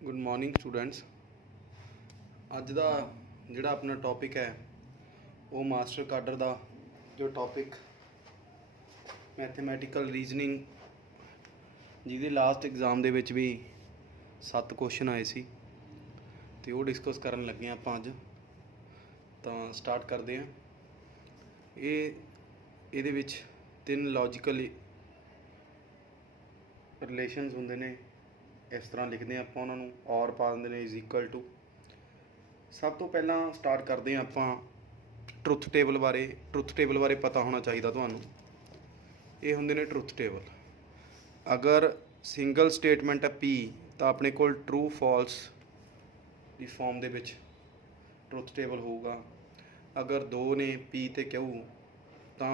Good morning students. अज का जोड़ा अपना टॉपिक है वो मास्टर काडर का जो टॉपिक मैथेमैटिकल रीजनिंग जिहदे लास्ट एग्जाम दे विच भी 7 क्वेश्चन आए सी तो वो डिस्कस करन लगे आपां अज। तो स्टार्ट करते हैं। ये विच 3 लॉजिकल रिलेशनस होंदे ने। इस तरह लिखते हैं आपां उन्होंने और पा देंगे ने इज इक्वल टू। सब तो पहला स्टार्ट करते हैं आपां ट्रुथ टेबल बारे। ट्रुथ टेबल बारे पता होना चाहिए तुहानूं। ये होंदे ने ट्रुथ टेबल। अगर सिंगल स्टेटमेंट है पी तो अपने कोल ट्रू फॉल्स की फॉर्म दे विच ट्रुथ टेबल होगा। अगर दो ने पी ते क्यू तो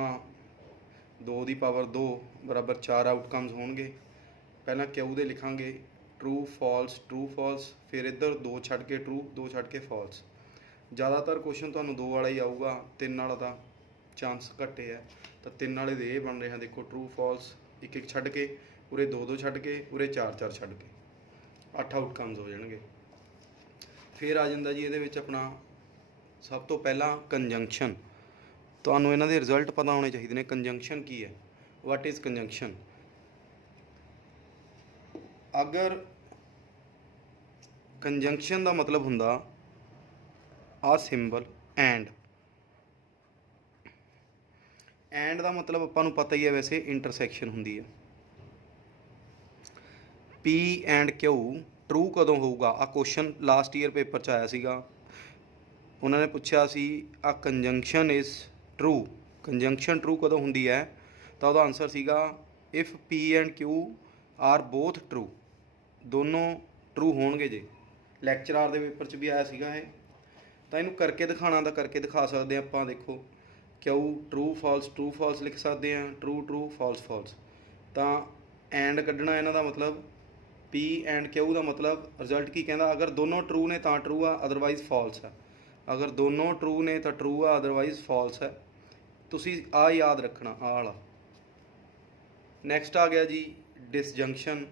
2 की पावर 2 बराबर 4 आउटकम्स होणगे। पहला क्यू दे लिखांगे ट्रू फॉल्स, फिर इधर 2 छड़ के ट्रू 2 छड़ के फॉल्स। ज़्यादातर क्वेश्चन तो 2 वाला ही आऊगा, 3 वाला का चांस घट्टे है। तो 3 वाले दे बन रहे हैं, देखो ट्रू फॉल्स एक एक छड़ के, उरे 2 छड़ के, उरे 4 छड़ के 8 आउटकम्स हो जाएंगे। फिर आ जाता जी ये अपना सब तो पहला कंजंक्शन। तो इन्हों के रिजल्ट पता होने चाहिए ने। कंजंक्शन की है, वट इज़ कंजंक्शन। अगर कंजंक्शन का मतलब हुंदा आ सिंबल एंड का मतलब आपां पता ही है वैसे इंटरसैक्शन हुंदी है। पी एंड क्यू ट्रू कदों होगा। आ क्वेश्चन लास्ट ईयर पेपर च आया सीगा। उन्होंने पूछा सी आ conjunction is true, conjunction true कदों हुंदी है। तो वह आंसर सीगा if P and Q are both true, दोनों ट्रू होणगे जे। लैक्चरार दे पेपर च भी आया सीगा ये। तो इनू करके दिखाना तो करके दिखा सकते हैं आपां। देखो क्यू ट्रू फॉल्स लिख सकते हैं, ट्रू ट्रू फॉल्स। तो एंड कढ़ना इन्हां दा मतलब पी एंड क्यू का मतलब रिजल्ट की कहता, अगर दोनों ट्रू ने तो ट्रू आ, अदरवाइज फॉल्स है। अगर दोनों ट्रू ने तो ट्रू आ, अदरवाइज फॉल्स है। तुसी आ याद रखना आ वाला। नैक्सट आ गया जी डिसजंक्शन।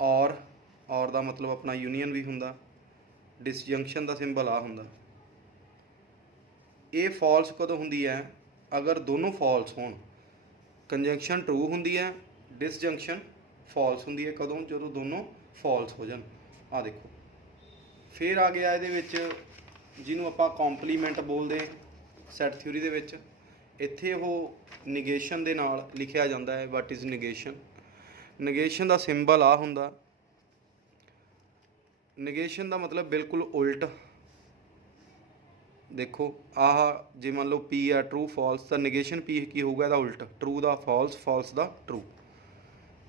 और का मतलब अपना यूनीअन भी हुंदा। डिसजंक्शन का सिंबल आ हुंदा। ये फॉल्स कदों हुंदी है, अगर दोनों फॉल्स होण। कंजंक्शन ट्रू हुंदी है, डिसजंक्शन फॉल्स हुंदी है कदों, जो दोनों फॉल्स हो जान। आ देखो फिर आ गया ये जिन्हों आपां कॉम्पलीमेंट बोलते सैट थ्योरी दे विच। इत्थे वो निगेशन दे नाल लिखिया जाता है। What is negation. निगेशन का सिंबल आ हुंदा। निगेशन का मतलब बिल्कुल उल्ट। देखो आह जे मान लो पी है ट्रू फॉल्स, तो निगेशन पी की होगा इसका उल्ट, ट्रू का फॉल्स, फॉल्स का ट्रू।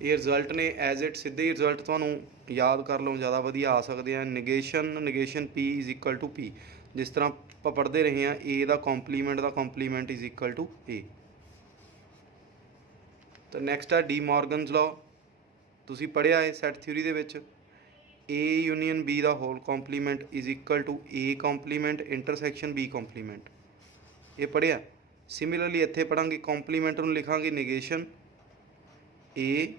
ये रिजल्ट ने एज इट सीधे ही रिजल्ट तुहानूं याद कर लो, ज़्यादा वधिया आ सकते हैं। Negation P is equal to P. जिस तरह आप पढ़ते रहे हैं ए का complement is equal to A. तो नैक्सट है डी मॉर्गनस लॉ। तुसीं पढ़िया है सैट थ्योरी दे विच ए यूनीअन बी का whole complement is equal to A complement intersection B complement. ये पढ़िया। सिमिलरली इत्थे पढ़ांगे कॉम्पलीमेंट नूं लिखांगे निगेशन ए,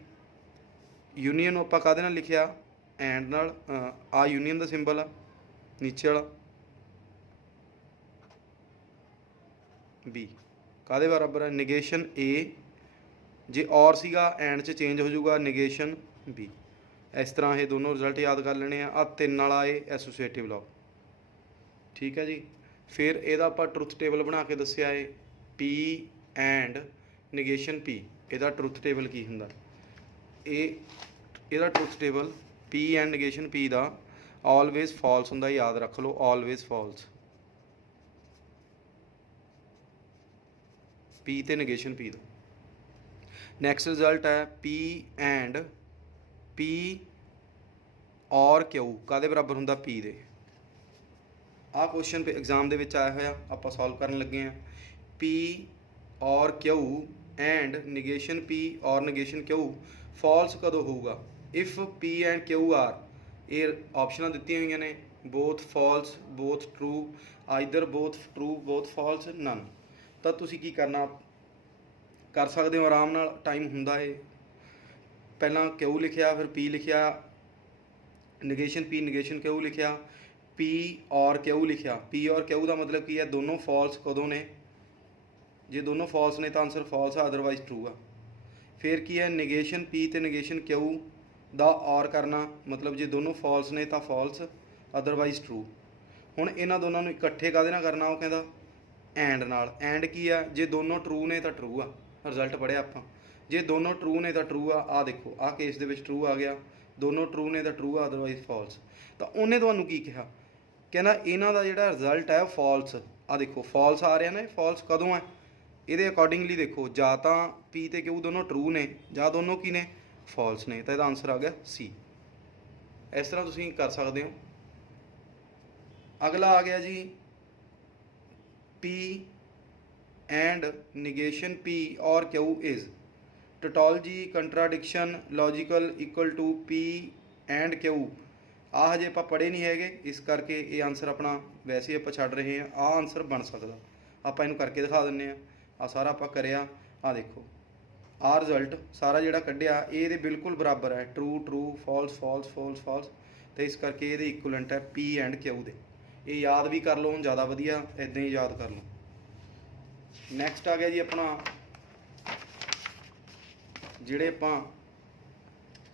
यूनीअन आपां काहदे नाल लिखिया एंड नाल। आ यूनीअन का सिंबल आ नीचे वाला, बी काहदे बराबर है निगेशन ए, जे और सीगा एंड च चेंज हो जाऊगा निगेशन बी। इस तरह ये दोनों रिजल्ट याद कर लेने आ 3 वाला ये एसोसिएटिव लॉ। ठीक है जी। फिर यदा आप ट्रुथ टेबल बना के दसिया है पी एंड निगेशन पी। यदा ट्रुथ टेबल की हुंदा, यदा truth table P and negation P का ऑलवेज फॉल्स हुंदा। याद रख लो ऑलवेज फॉल्स। पी ते निगेशन पी का। नैक्सट रिजल्ट है पी एंड पी और क्यू काहदे बराबर हुंदा पी दे। आ क्वेश्चन पे एग्जाम दे विच आया होया, आपां सॉल्व करन लगे हैं। पी और क्यू एंड निगेशन पी और निगेशन क्यू फॉल्स कदों होगा। If P and Q are, ये ऑप्शन दित्ती हुई ने both false, both true, either both true both false, none. तो तुसीं की करना कर सकते हो आराम नाल, टाइम हुंदा है। पहला क्यू लिखिया फिर पी लिखिया, ਨਗੇਸ਼ਨ P ਨਗੇਸ਼ਨ Q ਲਿਖਿਆ, P ਔਰ Q ਲਿਖਿਆ। P ਔਰ Q ਦਾ ਮਤਲਬ ਕੀ ਹੈ, ਦੋਨੋਂ ਫਾਲਸ ਕਦੋਂ ਨੇ? ਜੇ ਦੋਨੋਂ ਫਾਲਸ ਨੇ ਤਾਂ ਆਨਸਰ ਫਾਲਸ ਆ, ਅਦਰਵਾਈਜ਼ ਟਰੂ ਆ। ਫਿਰ ਕੀ ਹੈ, ਨਗੇਸ਼ਨ P ਤੇ ਨਗੇਸ਼ਨ Q ਦਾ ਔਰ ਕਰਨਾ, ਮਤਲਬ ਜੇ ਦੋਨੋਂ ਫਾਲਸ ਨੇ ਤਾਂ ਫਾਲਸ, ਅਦਰਵਾਈਜ਼ ਟਰੂ। ਹੁਣ ਇਹਨਾਂ ਦੋਨਾਂ ਨੂੰ ਇਕੱਠੇ ਕਾਹਦੇ ਨਾਲ ਕਰਨਾ, ਉਹ ਕਹਿੰਦਾ ਐਂਡ ਨਾਲ। ਐਂਡ ਕੀ ਆ, ਜੇ ਦੋਨੋਂ ਟਰੂ ਨੇ ਤਾਂ ਟਰੂ ਆ, ਰਿਜ਼ਲਟ ਪੜ੍ਹਿਆ ਆਪਾਂ। ਜੇ ਦੋਨੋਂ ਟਰੂ ਨੇ ਤਾਂ ਟਰੂ ਆ, ਆਹ ਦੇਖੋ ਆਹ ਕੇਸ ਦੇ ਵਿੱਚ ਟਰੂ ਆ ਗਿਆ, ਦੋਨੋਂ ਟਰੂ ਨੇ ਤਾਂ ਟਰੂ ਆ, ਅਦਰਵਾਈਜ਼ ਫਾਲਸ। ਤਾਂ ਉਹਨੇ ਤੁਹਾਨੂੰ ਕੀ ਕਿਹਾ, ਕਹਿੰਦਾ ਇਹਨਾਂ ਦਾ ਜਿਹੜਾ ਰਿਜ਼ਲਟ ਹੈ ਫਾਲਸ। ਆਹ ਦੇਖੋ ਫਾਲਸ ਆ ਰਿਹਾ ਨਾ, ਇਹ ਫਾਲਸ ਕਦੋਂ ਹੈ? ਇਹਦੇ ਅਕੋਰਡਿੰਗਲੀ ਦੇਖੋ, ਜਾਂ ਤਾਂ P ਤੇ Q ਦੋਨੋਂ ਟਰੂ ਨੇ, ਜਾਂ ਦੋਨੋਂ ਕੀ ਨੇ, ਫਾਲਸ ਨੇ। ਤਾਂ ਇਹਦਾ ਆਨਸਰ ਆ ਗਿਆ C। ਇਸ ਤਰ੍ਹਾਂ ਤੁਸੀਂ ਕਰ ਸਕਦੇ ਹੋ। ਅਗਲਾ ਆ ਗਿਆ ਜੀ, P ਐਂਡ negation P ਔਰ Q is tautology, contradiction, logical, equal to P and Q। ਆਹ ਹਜੇ ਆਪਾਂ ਪੜ੍ਹੇ ਨਹੀਂ ਹੈਗੇ, ਇਸ ਕਰਕੇ ਇਹ ਆਨਸਰ ਆਪਣਾ ਵੈਸੇ ਆਪਾਂ ਛੱਡ ਰਹੇ ਹਾਂ। ਆਹ ਆਨਸਰ ਬਣ ਸਕਦਾ, ਆਪਾਂ ਇਹਨੂੰ ਕਰਕੇ ਦਿਖਾ ਦਿੰਦੇ ਹਾਂ। ਆਹ ਸਾਰਾ ਆਪਾਂ ਕਰਿਆ, ਆਹ ਦੇਖੋ ਆਹ ਰਿਜ਼ਲਟ ਸਾਰਾ ਜਿਹੜਾ ਕੱਢਿਆ ਇਹ ਇਹਦੇ ਬਿਲਕੁਲ ਬਰਾਬਰ ਹੈ, true true, false false, false false. ਅਤੇ ਇਸ ਕਰਕੇ ਇਹਦੇ ਇਕੁਅਲੈਂਟ ਹੈ P ਐਂਡ Q ਦੇ। ਇਹ ਯਾਦ ਵੀ ਕਰ ਲਓ, ਜ਼ਿਆਦਾ ਵਧੀਆ ਇੱਦਾਂ ਹੀ ਯਾਦ ਕਰ ਲਓ। ਨੈਕਸਟ ਆ ਗਿਆ ਜੀ ਆਪਣਾ, ਜਿਹੜੇ ਆਪਾਂ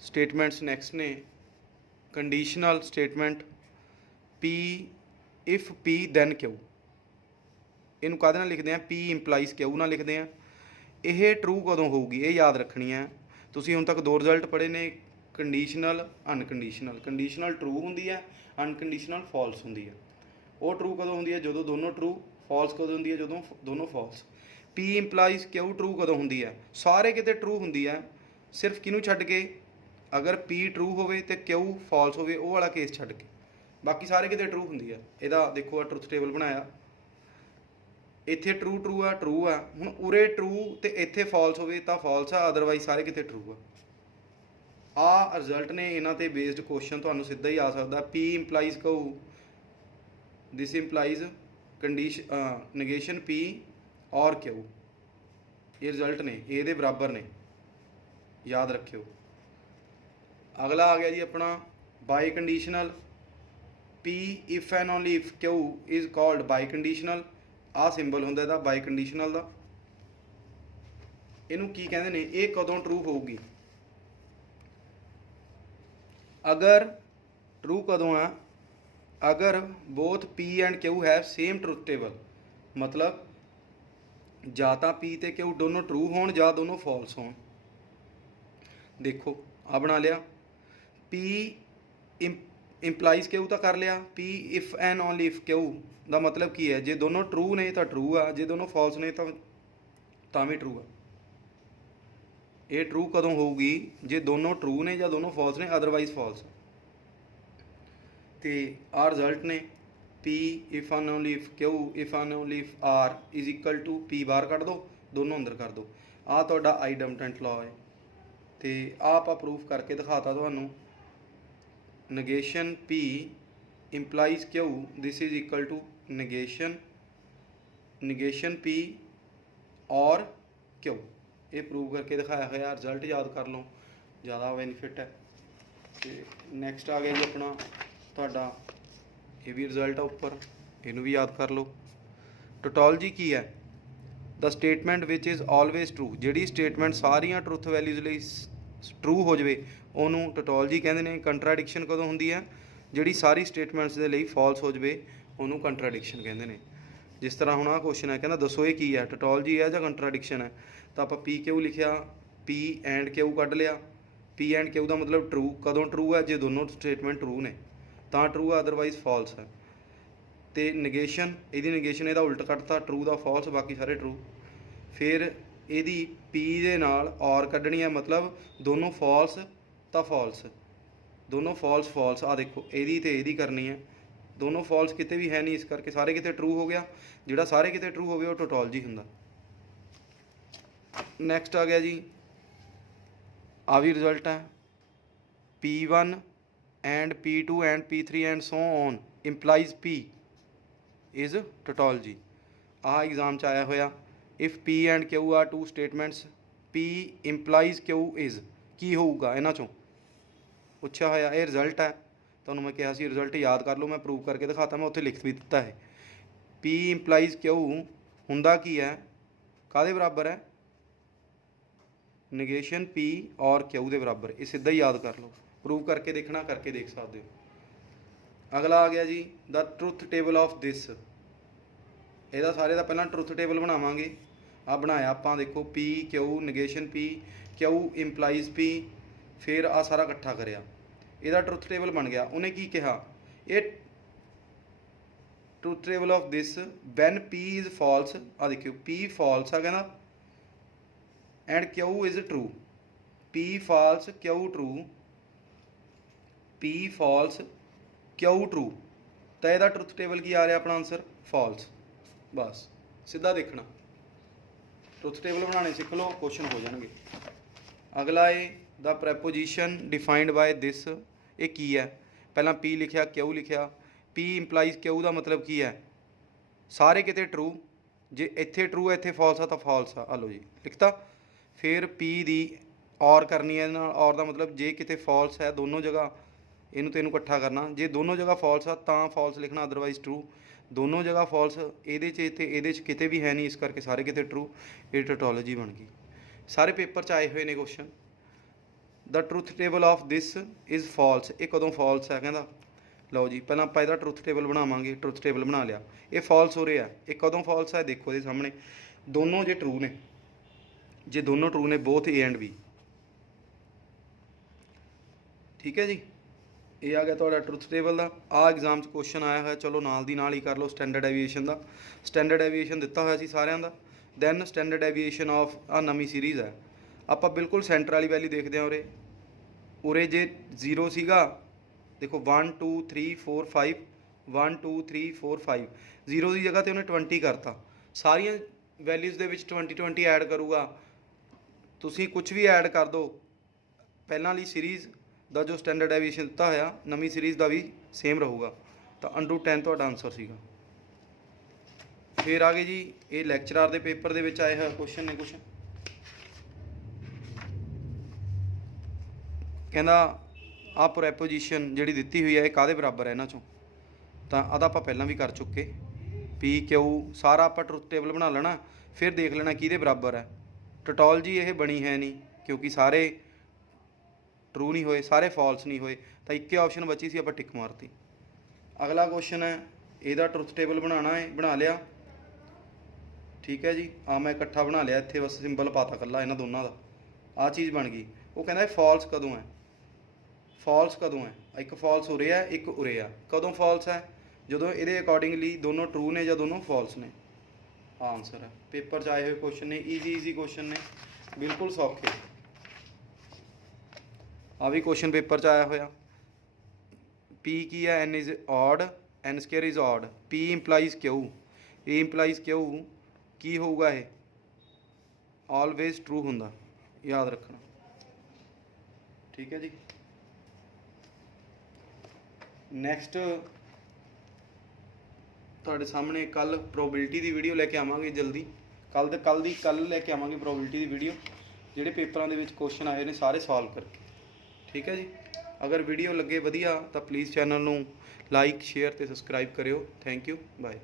ਸਟੇਟਮੈਂਟਸ ਨੈਕਸਟ ਨੇ, conditional statement P if P then Q। ਇਹਨੂੰ ਕਾਹਦੇ ਨਾਲ ਲਿਖਦੇ ਆ, P ਇੰਪਲਾਈਜ਼ Q ਨਾਲ ਲਿਖਦੇ ਆ। ਇਹ ਟਰੂ ਕਦੋਂ ਹੋਊਗੀ, ਇਹ ਯਾਦ ਰੱਖਣੀ ਹੈ। ਤੁਸੀਂ ਹੁਣ ਤੱਕ ਦੋ ਰਿਜ਼ਲਟ ਪੜ੍ਹੇ ਨੇ, ਕੰਡੀਸ਼ਨਲ, ਅਨਕੰਡੀਸ਼ਨਲ। ਕੰਡੀਸ਼ਨਲ ਟਰੂ ਹੁੰਦੀ ਹੈ, ਅਨਕੰਡੀਸ਼ਨਲ ਫਾਲਸ ਹੁੰਦੀ ਹੈ। ਉਹ ਟਰੂ ਕਦੋਂ ਹੁੰਦੀ ਹੈ, ਜਦੋਂ ਦੋਨੋਂ ਟਰੂ। ਫਾਲਸ ਕਦੋਂ ਹੁੰਦੀ ਹੈ, ਜਦੋਂ ਦੋਨੋਂ false. P implies Q true ਕਦੋਂ ਹੁੰਦੀ ਹੈ, ਸਾਰੇ ਕਿਤੇ ਟਰੂ ਹੁੰਦੀ ਹੈ, ਸਿਰਫ ਕਿਹਨੂੰ ਛੱਡ ਕੇ, ਅਗਰ P ਟਰੂ ਹੋਵੇ ਤੇ Q ਫਾਲਸ ਹੋਵੇ, ਉਹ ਵਾਲਾ ਕੇਸ ਛੱਡ ਕੇ, ਬਾਕੀ ਸਾਰੇ ਕਿਤੇ ਟਰੂ ਹੁੰਦੀ ਹੈ। ਇਹਦਾ ਦੇਖੋ ਆ ਟਰੁਥ ਟੇਬਲ ਬਣਾਇਆ, ਇੱਥੇ ਟਰੂ ਟਰੂ ਆ, ਟਰੂ ਆ। ਹੁਣ ਉਰੇ ਟਰੂ ਤੇ ਇੱਥੇ ਫਾਲਸ ਹੋਵੇ ਤਾਂ ਫਾਲਸ ਆ, ਅਦਰਵਾਈਜ਼ ਸਾਰੇ ਕਿਤੇ ਟਰੂ ਆ। ਆਹ ਰਿਜ਼ਲਟ ਨੇ, ਇਹਨਾਂ ਤੇ ਬੇਸਡ ਕੁਐਸਚਨ ਤੁਹਾਨੂੰ ਸਿੱਧਾ ਹੀ ਆ ਸਕਦਾ। P ਇੰਪਲਾਈਜ਼ Q, ਦਿਸ ਇੰਪਲਾਈਜ਼ ਨਗੇਸ਼ਨ P ਔਰ Q। ਇਹ ਰਿਜ਼ਲਟ ਨੇ, ਇਹਦੇ ਬਰਾਬਰ ਨੇ, ਯਾਦ ਰੱਖਿਓ। ਅਗਲਾ ਆ ਗਿਆ ਜੀ ਆਪਣਾ biconditional. P if and only if Q is called biconditional. ਆਹ ਸਿੰਬਲ ਹੁੰਦਾ ਇਹਦਾ ਬਾਈ ਕੰਡੀਸ਼ਨਲ ਦਾ। ਇਹਨੂੰ ਕੀ ਕਹਿੰਦੇ ਨੇ, ਇਹ ਕਦੋਂ ਟਰੂ ਹੋਊਗੀ, ਅਗਰ ਟਰੂ ਕਦੋਂ ਆ, ਅਗਰ ਬੋਥ P and Q have same truth table. ਮਤਲਬ ਜਾਂ ਤਾਂ P ਤੇ Q ਦੋਨੋਂ ਟਰੂ ਹੋਣ, ਜਾਂ ਦੋਨੋਂ ਫਾਲਸ ਹੋਣ। ਦੇਖੋ ਆ ਬਣਾ ਲਿਆ, P ਇੰਪਲਾਈਜ਼ Q ਤਾਂ ਕਰ ਲਿਆ। P if and only if Q ਦਾ ਮਤਲਬ ਕੀ ਹੈ, ਜੇ ਦੋਨੋਂ ਟਰੂ ਨੇ ਤਾਂ ਟਰੂ ਆ, ਜੇ ਦੋਨੋਂ ਫਾਲਸ ਨੇ ਤਾਂ ਵੀ ਟਰੂ ਆ। ਇਹ ਟਰੂ ਕਦੋਂ ਹੋਊਗੀ, ਜੇ ਦੋਨੋਂ ਟਰੂ ਨੇ ਜਾਂ ਦੋਨੋਂ ਫਾਲਸ ਨੇ, ਅਦਰਵਾਈਜ਼ ਫਾਲਸ। ਤੇ ਆਹ ਰਿਜ਼ਲਟ ਨੇ, P if and only if Q if and only if R is equal to P ਬਾਹਰ ਕੱਢ ਦਿਓ, ਦੋਨੋਂ ਅੰਦਰ ਕਰ ਦਿਓ। ਆਹ ਤੁਹਾਡਾ ਆਈਡੈਂਪਟੈਂਟ ਲਾਅ ਹੈ, ਤੇ ਆਹ ਆਪਾਂ ਪ੍ਰੂਫ ਕਰਕੇ ਦਿਖਾਤਾ ਤੁਹਾਨੂੰ। negation P implies Q, this is equal to negation P और Q। ਇਹ ਪ੍ਰੂਵ ਕਰਕੇ ਦਿਖਾਇਆ ਹੋਇਆ, ਰਿਜ਼ਲਟ ਯਾਦ ਕਰ ਲਓ, ਜ਼ਿਆਦਾ ਬੈਨੀਫਿਟ ਹੈ। ਤੇ ਨੈਕਸਟ ਆ ਗਿਆ ਜੀ ਆਪਣਾ ਤੁਹਾਡਾ, ਇਹ ਵੀ ਰਿਜ਼ਲਟ ਆ ਉੱਪਰ, ਇਹਨੂੰ ਵੀ ਯਾਦ ਕਰ ਲਓ। ਟੋਟੋਲੋਜੀ ਕੀ ਹੈ, the statement which is always true. ਜਿਹੜੀ ਸਟੇਟਮੈਂਟ ਸਾਰੀਆਂ ਟਰੁੱਥ ਵੈਲਿਊਜ਼ ਲਈ ਟਰੂ ਹੋ ਜਾਵੇ ਉਹਨੂੰ ਟੋਟੋਲੋਜੀ ਕਹਿੰਦੇ ਨੇ। ਕੰਟਰਾਡਿਕਸ਼ਨ ਕਦੋਂ ਹੁੰਦੀ ਹੈ, ਜਿਹੜੀ ਸਾਰੀ ਸਟੇਟਮੈਂਟਸ ਦੇ ਲਈ ਫਾਲਸ ਹੋ ਜਾਵੇ ਉਹਨੂੰ ਕੰਟਰਾਡਿਕਸ਼ਨ ਕਹਿੰਦੇ ਨੇ। ਜਿਸ ਤਰ੍ਹਾਂ ਹੁਣ ਆਹ ਕੁਐਸਚਨ ਹੈ, ਕਹਿੰਦਾ ਦੱਸੋ ਇਹ ਕੀ ਹੈ, ਟੋਟੋਲੋਜੀ ਹੈ ਜਾਂ ਕੰਟਰਾਡਿਕਸ਼ਨ ਹੈ। ਤਾਂ ਆਪਾਂ P Q ਲਿਖਿਆ, P ਐਂਡ Q ਕੱਢ ਲਿਆ। P ਐਂਡ Q ਦਾ ਮਤਲਬ ਟਰੂ, ਕਦੋਂ ਟਰੂ ਹੈ, ਜੇ ਦੋਨੋਂ ਸਟੇਟਮੈਂਟ ਟਰੂ ਨੇ ਤਾਂ ਟਰੂ ਹੈ, ਅਦਰਵਾਈਜ਼ ਫਾਲਸ ਹੈ। ਤੇ ਨਗੇਸ਼ਨ, ਇਹਦੀ ਨਗੇਸ਼ਨ ਇਹਦਾ ਉਲਟ ਕੱਢਤਾ, ਟਰੂ ਦਾ ਫਾਲਸ, ਬਾਕੀ ਸਾਰੇ ਟਰੂ। ਫਿਰ ਇਹਦੀ P ਦੇ ਨਾਲ ਔਰ ਕੱਢਣੀ ਹੈ, ਮਤਲਬ ਦੋਨੋਂ ਫਾਲਸ ਤਾਂ ਫਾਲਸ, ਦੋਨੋਂ ਫਾਲਸ ਫਾਲਸ। ਆਹ ਦੇਖੋ ਇਹਦੀ ਤੇ ਇਹਦੀ ਕਰਨੀ ਹੈ, ਦੋਨੋਂ ਫਾਲਸ ਕਿਤੇ ਵੀ ਹੈ ਨਹੀਂ, ਇਸ ਕਰਕੇ ਸਾਰੇ ਕਿਤੇ ਟਰੂ ਹੋ ਗਿਆ। ਜਿਹੜਾ ਸਾਰੇ ਕਿਤੇ ਟਰੂ ਹੋਵੇ ਉਹ ਟੋਟੋਲੋਜੀ ਹੁੰਦਾ। ਨੈਕਸਟ ਆ ਗਿਆ ਜੀ, ਆ ਵੀ ਰਿਜ਼ਲਟ ਹੈ, P1 and P2 and P3 and so on implies P is tautology. ਆਹ ਐਗਜ਼ਾਮ 'ਚ ਆਇਆ ਹੋਇਆ। If P and Q are two statements, P implies Q is, ਕੀ ਹੋਊਗਾ ਇਹਨਾਂ 'ਚੋਂ ਪੁੱਛਿਆ ਹੋਇਆ। ਇਹ ਰਿਜ਼ਲਟ ਹੈ, ਤੁਹਾਨੂੰ ਮੈਂ ਕਿਹਾ ਸੀ ਰਿਜ਼ਲਟ ਯਾਦ ਕਰ ਲਓ, ਮੈਂ ਪ੍ਰੂਵ ਕਰਕੇ ਦਿਖਾਤਾ, ਮੈਂ ਉੱਥੇ ਲਿਖ ਵੀ ਦਿੱਤਾ ਹੈ। P ਇੰਪਲਾਈਜ਼ Q ਹੁੰਦਾ ਕੀ ਹੈ, ਕਾਹਦੇ ਬਰਾਬਰ ਹੈ, ਨੇਗੇਸ਼ਨ P ਔਰ Q ਦੇ ਬਰਾਬਰ। ਇਹ ਸਿੱਧਾ ਹੀ ਯਾਦ ਕਰ ਲਓ, ਪ੍ਰੂਵ ਕਰਕੇ ਦੇਖਣਾ, ਕਰਕੇ ਦੇਖ ਸਕਦੇ ਹੋ। ਅਗਲਾ ਆ ਗਿਆ ਜੀ ਦਾ ਟਰੁੱਥ ਟੇਬਲ ਆਫ ਦਿਸ। ਇਹਦਾ ਸਾਰੇ ਦਾ ਪਹਿਲਾਂ ਟਰੁੱਥ ਟੇਬਲ ਬਣਾਵਾਂਗੇ। ਆ ਬਣਾਇਆ ਆਪਾਂ, ਦੇਖੋ P Q ਨੇਗੇਸ਼ਨ P Q employees P, ਫਿਰ ਆ ਸਾਰਾ ਇਕੱਠਾ ਕਰਿਆ, ਇਹਦਾ ਟਰੁੱਥ ਟੇਬਲ ਬਣ ਗਿਆ। ਉਹਨੇ ਕੀ ਕਿਹਾ, ਇਹ truth table of this when P is false, ਆ ਦੇਖਿਓ P ਫਾਲਸ ਆ ਕਹਿੰਦਾ, and Q is true. P false Q true, P false Q true, ਤਾਂ ਇਹਦਾ ਟਰੁੱਥ ਟੇਬਲ ਕੀ ਆ ਰਿਹਾ ਆਪਣਾ ਆਨਸਰ, ਫਾਲਸ। ਬਸ ਸਿੱਧਾ ਦੇਖਣਾ, ਟਰੁੱਥ ਟੇਬਲ ਬਣਾਉਣੇ ਸਿੱਖ ਲਓ, ਕੁਐਸਚਨ ਹੋ ਜਾਣਗੇ। ਅਗਲਾ ਹੈ ਦਾ ਪ੍ਰੈਪੋਜੀਸ਼ਨ ਡਿਫਾਈਨਡ ਬਾਏ ਦਿਸ। ਇਹ ਕੀ ਹੈ, ਪਹਿਲਾਂ P ਲਿਖਿਆ Q ਲਿਖਿਆ। P ਇੰਪਲਾਈਜ਼ Q ਦਾ ਮਤਲਬ ਕੀ ਹੈ, ਸਾਰੇ ਕਿਤੇ ਟਰੂ, ਜੇ ਇੱਥੇ ਟਰੂ ਹੈ ਇੱਥੇ ਫਾਲਸ ਆ ਤਾਂ ਫਾਲਸ ਆ। ਆ ਲਓ ਜੀ ਲਿਖਤਾ। ਫਿਰ P ਦੀ ਔਰ ਕਰਨੀ ਹੈ, ਇਹਦੇ ਨਾਲ ਔਰ ਦਾ ਮਤਲਬ ਜੇ ਕਿਤੇ ਫਾਲਸ ਹੈ ਦੋਨੋਂ ਜਗ੍ਹਾ, ਇਹਨੂੰ ਤੇ ਇਹਨੂੰ ਇਕੱਠਾ ਕਰਨਾ। ਜੇ ਦੋਨੋਂ ਜਗ੍ਹਾ ਫਾਲਸ ਆ ਤਾਂ ਫਾਲਸ ਲਿਖਣਾ, ਅਦਰਵਾਈਜ਼ ਟਰੂ। ਦੋਨੋਂ ਜਗ੍ਹਾ ਫਾਲਸ ਇਹਦੇ 'ਚ ਤੇ ਇਹਦੇ 'ਚ ਕਿਤੇ ਵੀ ਹੈ ਨਹੀਂ, ਇਸ ਕਰਕੇ ਸਾਰੇ ਕਿਤੇ ਟਰੂ। ਇਹ ਟੋਟੋਲੋਜੀ ਬਣ ਗਈ। ਸਾਰੇ ਪੇਪਰ 'ਚ ਆਏ ਹੋਏ ਨੇ question. The truth table of this is false, ਇਹ ਕਦੋਂ ਫਾਲਸ ਹੈ ਕਹਿੰਦਾ। ਲਓ ਜੀ ਪਹਿਲਾਂ ਆਪਾਂ ਇਹਦਾ ਟਰੁੱਥ ਟੇਬਲ ਬਣਾਵਾਂਗੇ। ਟਰੁੱਥ ਟੇਬਲ ਬਣਾ ਲਿਆ, ਇਹ ਫਾਲਸ ਹੋ ਰਿਹਾ, ਇਹ ਕਦੋਂ ਫਾਲਸ ਹੈ ਦੇਖੋ ਇਹਦੇ ਸਾਹਮਣੇ, ਦੋਨੋਂ ਜੇ ਟਰੂ ਨੇ, ਜੇ ਦੋਨੋਂ ਟਰੂ ਨੇ ਬੋਥ A ਐਂਡ B। ਠੀਕ ਹੈ ਜੀ, ਇਹ ਆ ਗਿਆ ਤੁਹਾਡਾ ਟਰੁੱਥ ਟੇਬਲ ਦਾ। ਆ ਐਗਜ਼ਾਮ 'ਚ ਕੁਐਸਚਨ ਆਇਆ ਹੋਇਆ, ਚਲੋ ਨਾਲ ਦੀ ਨਾਲ ਹੀ ਕਰ ਲਓ। ਸਟੈਂਡਰਡ ਐਵੀਏਸ਼ਨ ਦਾ, ਸਟੈਂਡਰਡ ਐਵੀਏਸ਼ਨ ਦਿੱਤਾ ਹੋਇਆ ਸੀ ਸਾਰਿਆਂ ਦਾ। ਦੈਨ ਸਟੈਂਡਰਡ ਐਵੀਏਸ਼ਨ ਆਫ ਆ ਨਵੀਂ ਸੀਰੀਜ਼ ਹੈ। ਆਪਾਂ ਬਿਲਕੁਲ ਸੈਂਟਰ ਵਾਲੀ ਵੈਲੀ ਦੇਖਦੇ ਹਾਂ। ਉਰੇ ਜੇ 0 ਸੀਗਾ, ਦੇਖੋ 1 2 3 4 5, 1 2 3 4 5, 0 ਦੀ ਜਗ੍ਹਾ 'ਤੇ ਉਹਨੇ 20 ਕਰਤਾ। ਸਾਰੀਆਂ ਵੈਲਿਊਜ਼ ਦੇ ਵਿੱਚ 20 20 ਐਡ ਕਰੂਗਾ। ਤੁਸੀਂ ਕੁਝ ਵੀ ਐਡ ਕਰ ਦਿਓ, ਪਹਿਲਾਂ ਵਾਲੀ ਸੀਰੀਜ਼ ਦਾ ਜੋ ਸਟੈਂਡਰਡ ਐਵੀਏਸ਼ਨ ਦਿੱਤਾ ਹੋਇਆ, ਨਵੀਂ ਸੀਰੀਜ਼ ਦਾ ਵੀ ਸੇਮ ਰਹੂਗਾ। ਤਾਂ √10 ਤੁਹਾਡਾ ਆਨਸਰ ਸੀਗਾ। ਫਿਰ ਆ ਗਏ ਜੀ, ਇਹ ਲੈਕਚਰਾਰ ਦੇ ਪੇਪਰ ਦੇ ਵਿੱਚ ਆਏ ਹੋਏ ਕੁਐਸਚਨ ਨੇ ਕੁਛ। ਕਹਿੰਦਾ ਆ ਪ੍ਰੈਪੋਜੀਸ਼ਨ ਜਿਹੜੀ ਦਿੱਤੀ ਹੋਈ ਹੈ ਇਹ ਕਾਹਦੇ ਬਰਾਬਰ ਹੈ ਇਹਨਾਂ 'ਚੋਂ, ਤਾਂ ਆਦਾ ਆਪਾਂ ਪਹਿਲਾਂ ਵੀ ਕਰ ਚੁੱਕੇ। P Q ਸਾਰਾ ਆਪਾਂ ਟਰੁੱਥ ਟੇਬਲ ਬਣਾ ਲੈਣਾ, ਫਿਰ ਦੇਖ ਲੈਣਾ ਕਿਹਦੇ ਬਰਾਬਰ ਹੈ। ਟੋਟੋਲੋਜੀ ਇਹ ਬਣੀ ਹੈ ਨਹੀਂ, ਕਿਉਂਕਿ ਸਾਰੇ ਟਰੂ ਨਹੀਂ ਹੋਏ, ਸਾਰੇ ਫਾਲਸ ਨਹੀਂ ਹੋਏ, ਤਾਂ ਇੱਕੇ ਆਪਸ਼ਨ ਬਚੀ ਸੀ, ਆਪਾਂ ਟਿਕ ਮਾਰਤੀ। ਅਗਲਾ ਕੁਐਸਚਨ ਹੈ, ਇਹਦਾ ਟਰੁੱਥ ਟੇਬਲ ਬਣਾਉਣਾ ਹੈ, ਬਣਾ ਲਿਆ। ਠੀਕ ਹੈ ਜੀ, ਆ ਮੈਂ ਇਕੱਠਾ ਬਣਾ ਲਿਆ, ਇੱਥੇ ਬਸ ਸਿੰਬਲ ਪਾਤਾ ਇਕੱਲਾ ਇਹਨਾਂ ਦੋਨਾਂ ਦਾ, ਆਹ ਚੀਜ਼ ਬਣ ਗਈ। ਉਹ ਕਹਿੰਦਾ ਫਾਲਸ ਕਦੋਂ ਹੈ, ਫਾਲਸ ਕਦੋਂ ਹੈ, ਇੱਕ ਫਾਲਸ ਉਰੇ ਹੈ, ਇੱਕ ਉਰੇ ਆ। ਕਦੋਂ ਫਾਲਸ ਹੈ, ਜਦੋਂ ਇਹਦੇ ਅਕੋਰਡਿੰਗਲੀ ਦੋਨੋਂ ਟਰੂ ਨੇ ਜਾਂ ਦੋਨੋਂ ਫਾਲਸ ਨੇ। ਆਨਸਰ ਹੈ। ਪੇਪਰ 'ਚ ਆਏ ਹੋਏ ਕੁਐਸਚਨ ਨੇ, ਈਜ਼ੀ ਕੁਐਸਚਨ ਨੇ, ਬਿਲਕੁਲ ਸੌਖੇ। ਆ ਵੀ ਕੁਐਸਚਨ ਪੇਪਰ 'ਚ ਆਇਆ ਹੋਇਆ। P ਕੀ ਹੈ, N is odd, N square is odd. P implies Q, A employees Q, ਕੀ ਹੋਊਗਾ ਇਹ, ਆਲਵੇਜ਼ ਟਰੂ ਹੁੰਦਾ, ਯਾਦ ਰੱਖਣਾ। ਠੀਕ ਹੈ ਜੀ। ਨੈਕਸਟ ਤੁਹਾਡੇ ਸਾਹਮਣੇ ਕੱਲ ਪ੍ਰੋਬੇਬਿਲਿਟੀ ਦੀ ਵੀਡੀਓ ਲੈ ਕੇ ਆਵਾਂਗੇ ਜਲਦੀ। ਕੱਲ ਲੈ ਕੇ ਆਵਾਂਗੇ ਪ੍ਰੋਬੇਬਿਲਿਟੀ ਦੀ ਵੀਡੀਓ, ਜਿਹੜੇ ਪੇਪਰਾਂ ਦੇ ਵਿੱਚ ਕੁਐਸਚਨ ਆਏ ਨੇ ਸਾਰੇ ਸੋਲਵ ਕਰਕੇ। ਠੀਕ ਹੈ ਜੀ। ਅਗਰ ਵੀਡੀਓ ਲੱਗੇ ਵਧੀਆ ਤਾਂ ਪਲੀਜ਼ ਚੈਨਲ ਨੂੰ ਲਾਈਕ, ਸ਼ੇਅਰ ਅਤੇ ਸਬਸਕ੍ਰਾਈਬ ਕਰਿਓ। Thank you, bye.